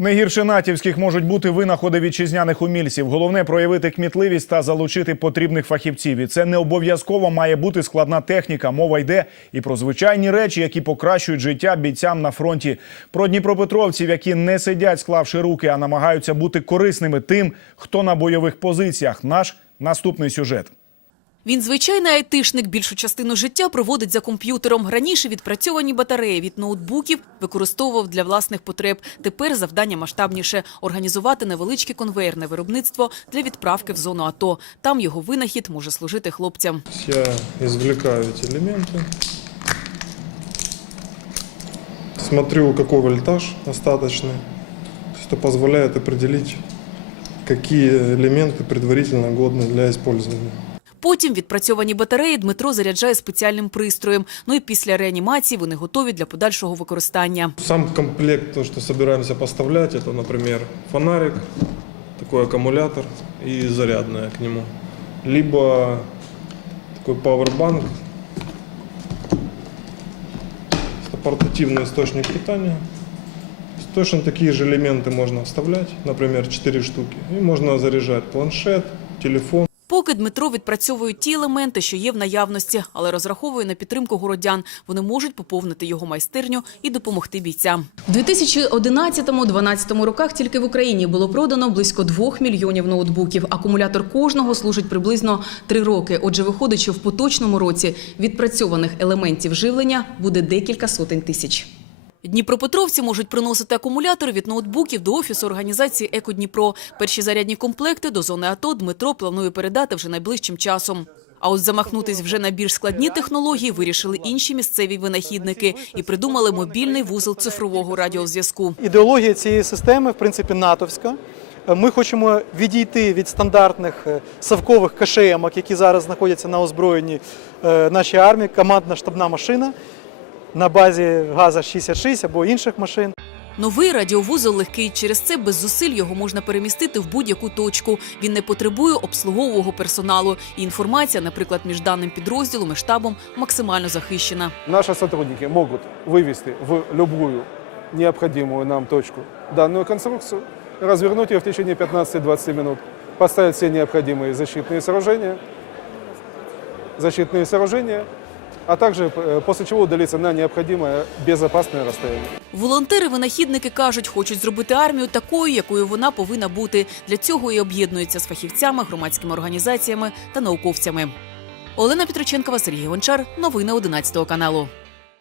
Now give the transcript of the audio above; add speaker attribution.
Speaker 1: Не гірше натівських можуть бути винаходи вітчизняних умільців. Головне проявити кмітливість та залучити потрібних фахівців. І це не обов'язково має бути складна техніка. Мова йде і про звичайні речі, які покращують життя бійцям на фронті. Про дніпропетровців, які не сидять, склавши руки, а намагаються бути корисними тим, хто на бойових позиціях. Наш наступний сюжет.
Speaker 2: Він звичайний айтишник. Більшу частину життя проводить за комп'ютером. Раніше відпрацьовані батареї від ноутбуків використовував для власних потреб. Тепер завдання масштабніше – організувати невеличке конвейерне виробництво для відправки в зону АТО. Там його винахід може служити хлопцям.
Speaker 3: Я извлекаю эти элементы. Смотрю, какой вольтаж остаточный. Что позволяет определить, какие элементы предварительно годны для использования.
Speaker 2: Потім відпрацьовані батареї Дмитро заряджає спеціальним пристроєм. Ну і після реанімації вони готові для подальшого використання.
Speaker 3: Сам комплект, то, что собираемся поставлять, это, например, фонарик, такой аккумулятор и зарядная к нему. Либо такой пауэрбанк, это портативный источник питания. Точно такие же элементы можно вставлять, например, 4 штуки. И можно заряжать планшет, телефон.
Speaker 2: Поки Дмитро відпрацьовує ті елементи, що є в наявності, але розраховує на підтримку городян. Вони можуть поповнити його майстерню і допомогти бійцям. У 2011-2012 роках тільки в Україні було продано близько 2 мільйонів ноутбуків. Акумулятор кожного служить приблизно 3 роки. Отже, виходить, що в поточному році відпрацьованих елементів живлення буде декілька сотень тисяч. Дніпропетровці можуть приносити акумулятори від ноутбуків до офісу організації «Еко-Дніпро». Перші зарядні комплекти до зони АТО Дмитро планує передати вже найближчим часом. А от замахнутись вже на більш складні технології вирішили інші місцеві винахідники і придумали мобільний вузол цифрового радіозв'язку.
Speaker 4: Ідеологія цієї системи, в принципі, натовська. Ми хочемо відійти від стандартних е, совкових кашеємок, які зараз знаходяться на озброєнні е, нашій армії, командна штабна машина на базі ГАЗа 66 або інших машин.
Speaker 2: Новий радіовузол легкий. Через це без зусиль його можна перемістити в будь-яку точку. Він не потребує обслуговувого персоналу. І інформація, наприклад, між даним підрозділом і штабом, максимально захищена.
Speaker 5: Наши сотрудники могут вывести в любую необходимую нам точку данную конструкцию, развернуть ее в течение 15-20 минут, поставить все необходимые защитные сооружения, защитные сооружения, а также э, после чего удалиться на необходимое безопасное расстояние.
Speaker 2: Волонтери-винахідники кажуть, хочуть зробити армію такою, якою вона повинна бути. Для цього і об'єднуються з фахівцями, громадськими організаціями та науковцями. Олена Петроченкова, Сергій Гончар. Новини 11 каналу.